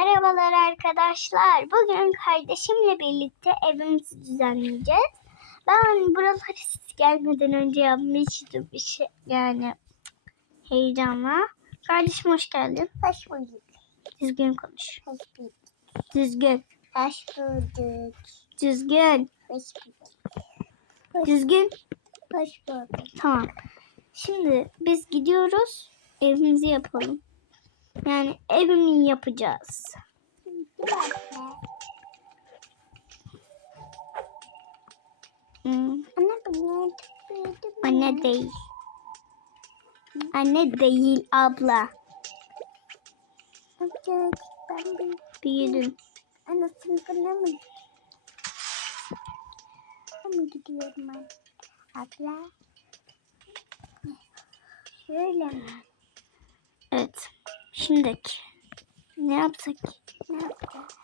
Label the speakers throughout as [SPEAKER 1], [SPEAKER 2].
[SPEAKER 1] Merhabalar arkadaşlar. Bugün kardeşimle birlikte evimizi düzenleyeceğiz. Ben buraları siz gelmeden önce yapmıştım bir şey yani heyecanla. Kardeşim hoş geldin.
[SPEAKER 2] Hoş bulduk.
[SPEAKER 1] Düzgün konuş.
[SPEAKER 2] Hoş bulduk.
[SPEAKER 1] Düzgün.
[SPEAKER 2] Hoş bulduk.
[SPEAKER 1] Düzgün.
[SPEAKER 2] Hoş bulduk.
[SPEAKER 1] Düzgün.
[SPEAKER 2] Hoş bulduk.
[SPEAKER 1] Tamam. Şimdi biz gidiyoruz. Evimizi yapalım. Yani evimi yapacağız. Hmm.
[SPEAKER 2] Anne
[SPEAKER 1] değil. Anne değil abla. Büyüdün.
[SPEAKER 2] anasını bana mı? Mi gidiyorum ben? Abla. Şöyle mi?
[SPEAKER 1] Evet. Şimdiki. Ne yapsak?
[SPEAKER 2] Ne yapacağız?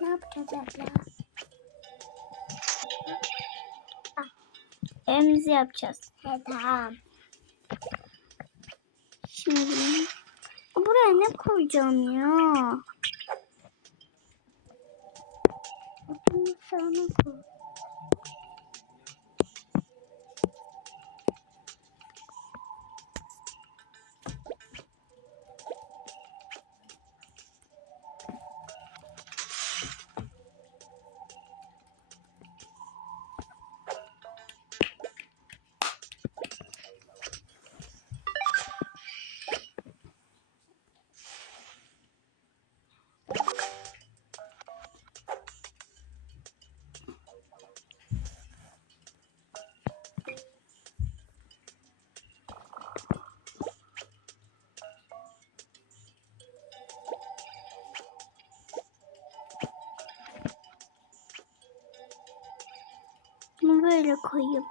[SPEAKER 2] Ne yapacağız abla?
[SPEAKER 1] Evimizi yapacağız.
[SPEAKER 2] He tamam.
[SPEAKER 1] Şimdi buraya ne koyacağım ya?
[SPEAKER 2] Bunu sonra koy. Olacak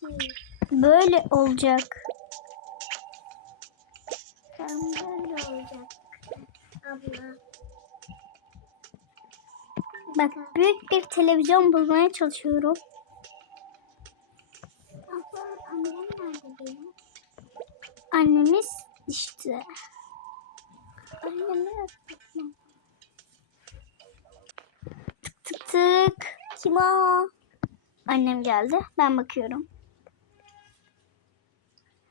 [SPEAKER 2] ki?
[SPEAKER 1] Böyle olacak.
[SPEAKER 2] Tam böyle olacak. Abla.
[SPEAKER 1] Bak büyük bir televizyon bulmaya çalışıyorum. Annemiz işte.
[SPEAKER 2] Öptüm.
[SPEAKER 1] Tık tık.
[SPEAKER 2] Kim o?
[SPEAKER 1] Annem geldi. Ben bakıyorum.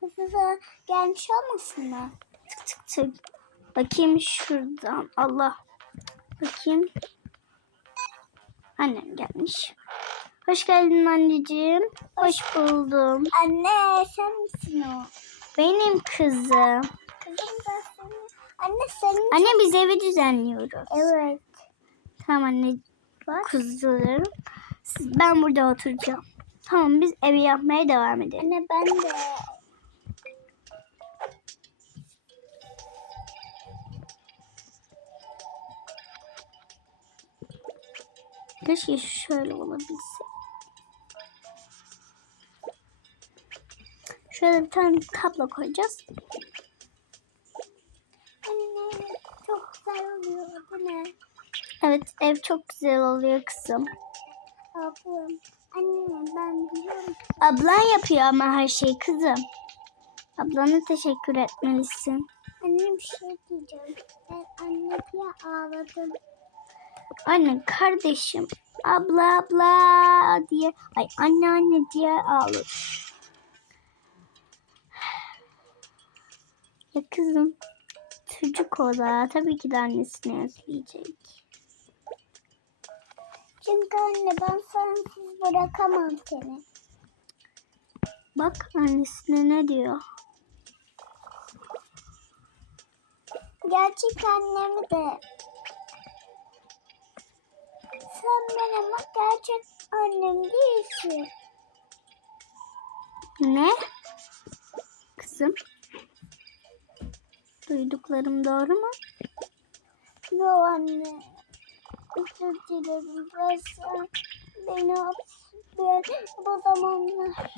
[SPEAKER 2] Hızlı gelmiş olmasın mı?
[SPEAKER 1] Tık tık tık. Bakayım şuradan. Allah. Bakayım. Annem gelmiş. Hoş geldin anneciğim. Hoş buldum.
[SPEAKER 2] Anne sen misin o?
[SPEAKER 1] Benim kızım.
[SPEAKER 2] Kızım da. Anne senin.
[SPEAKER 1] Anne biz evi düzenliyoruz.
[SPEAKER 2] Evet.
[SPEAKER 1] Tamam anne. Kızlarım. Siz- Ben burada oturacağım. Tamam biz evi yapmaya devam edelim.
[SPEAKER 2] Anne ben de.
[SPEAKER 1] Keşke şöyle olabilse. Şöyle bir tane tablo koyacağız.
[SPEAKER 2] Oluyor. Bu ne?
[SPEAKER 1] Evet ev çok güzel oluyor kızım.
[SPEAKER 2] Ablam. Anne ben biliyorum.
[SPEAKER 1] Ablan yapıyor ama her şeyi kızım. Ablana teşekkür etmelisin.
[SPEAKER 2] Anne bir şey diyeceğim. Ben anne diye ağladım.
[SPEAKER 1] Anne kardeşim abla abla diye ay anne anne diye ağladı. Ya kızım çocuk o da tabii ki de annesine özleyecek.
[SPEAKER 2] Çünkü anne ben sensiz bırakamam seni.
[SPEAKER 1] Bak annesine ne diyor.
[SPEAKER 2] Gerçek annemi de. Sen benim gerçek annem değilsin.
[SPEAKER 1] Ne? Kızım. Duyduklarım doğru mu?
[SPEAKER 2] Yo anne. Özür dilerim. Sen beni affet. Bu zamanlar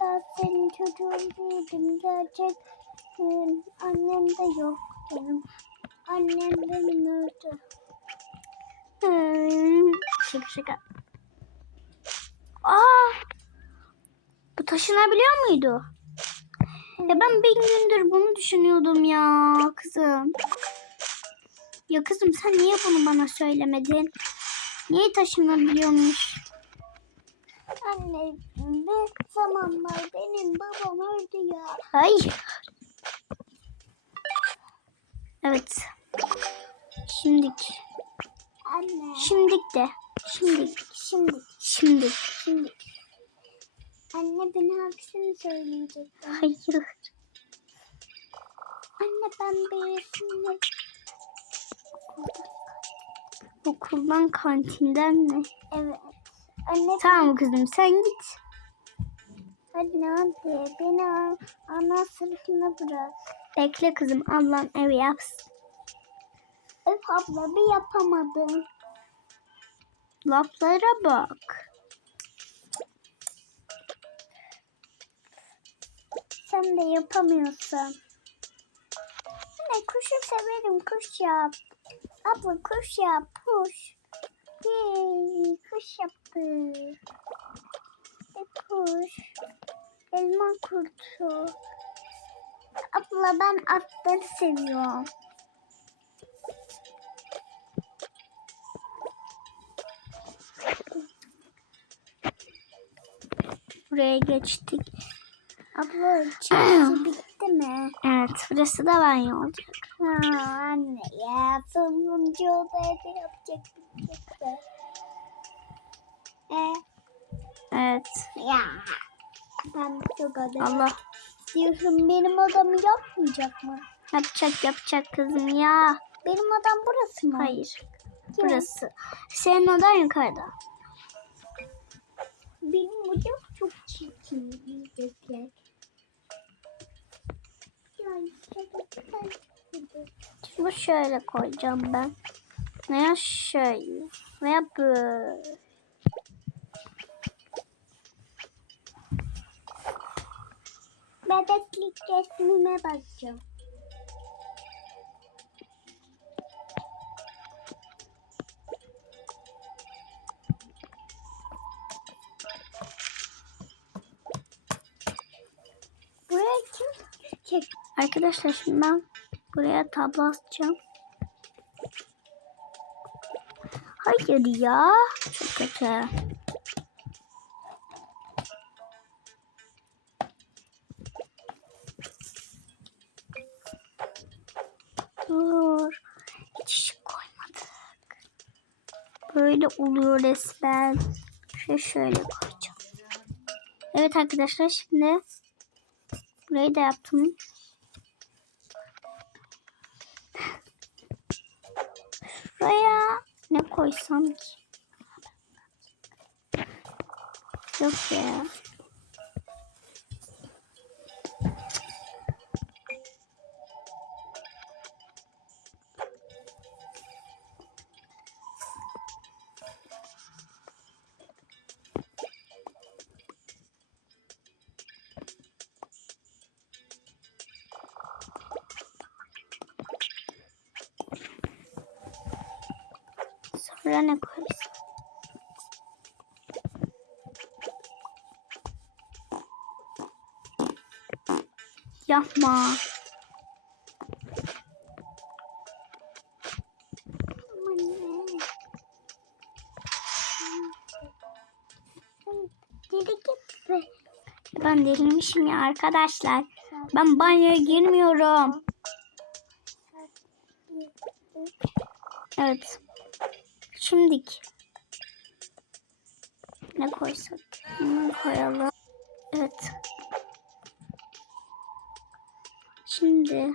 [SPEAKER 2] ben senin çocuğun değildim. Gerçek annem de yok benim. Annem benim öldü.
[SPEAKER 1] Hmm, şaka şaka. Aa! taşınabiliyor muydu? Ya ben bir gündür bunu düşünüyordum ya kızım. Ya kızım sen niye bunu bana söylemedin? Niye taşınabiliyormuş?
[SPEAKER 2] Anne bir zamanlar benim babam öldü ya.
[SPEAKER 1] Hayır. Evet. Şimdik.
[SPEAKER 2] Anne.
[SPEAKER 1] Şimdik de. Şimdik.
[SPEAKER 2] Şimdi.
[SPEAKER 1] Şimdik.
[SPEAKER 2] Şimdi. Anne ben aksini söyleyecektim.
[SPEAKER 1] Hayır.
[SPEAKER 2] Anne ben birisini
[SPEAKER 1] Okuldan kantinden mi?
[SPEAKER 2] evet. Anne
[SPEAKER 1] Tamam kızım sen git.
[SPEAKER 2] hadi hadi beni a- ana sınıfına bırak.
[SPEAKER 1] Bekle kızım ablan evi yapsın.
[SPEAKER 2] Öf abla bir yapamadım.
[SPEAKER 1] Laflara bak.
[SPEAKER 2] Sen de yapamıyorsun. Anne kuşu severim kuş yap. Abla kuş yap kuş. Yay, kuş yaptı. E, kuş. Elma kurtu. Abla ben atları seviyorum.
[SPEAKER 1] Buraya geçtik.
[SPEAKER 2] Abla çizgi bitti mi?
[SPEAKER 1] Evet burası da banyo olacak.
[SPEAKER 2] Ha, anne ya sonuncu odaya da yapacaktık. işte. E,
[SPEAKER 1] Evet.
[SPEAKER 2] ya ben çok oda
[SPEAKER 1] Allah
[SPEAKER 2] diyorsun benim odamı yapmayacak mı?
[SPEAKER 1] yapacak yapacak kızım ya.
[SPEAKER 2] Benim odam burası mı?
[SPEAKER 1] Hayır. Burası. Senin odan yukarıda.
[SPEAKER 2] Benim odam çok çirkin diyecekler.
[SPEAKER 1] Şunu şöyle koyacağım ben. Veya şöyle. Veya böyle.
[SPEAKER 2] bebeklik resmime bakacağım.
[SPEAKER 1] Arkadaşlar şimdi ben buraya tablo asacağım. Hayır ya. Çok kötü. Dur. Hiç ışık koymadık. Böyle oluyor resmen. Şöyle şöyle koyacağım. Evet arkadaşlar şimdi burayı da yaptım. Şuraya ne koysam ki? Yok ya. Sonra ne koysam? Yapma. Ben delirmişim ya arkadaşlar. Ben banyoya girmiyorum. Evet. Şimdik. Ne koysak? Bunu koyalım. Evet. Şimdi.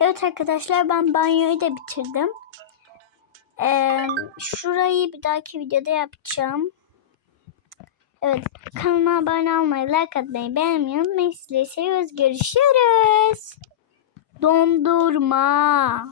[SPEAKER 1] Evet arkadaşlar ben banyoyu da bitirdim. Ee, şurayı bir dahaki videoda yapacağım. Evet kanalıma abone olmayı, like atmayı, beğenmeyi unutmayın. Sizleri seviyoruz. Görüşürüz. Dondurma.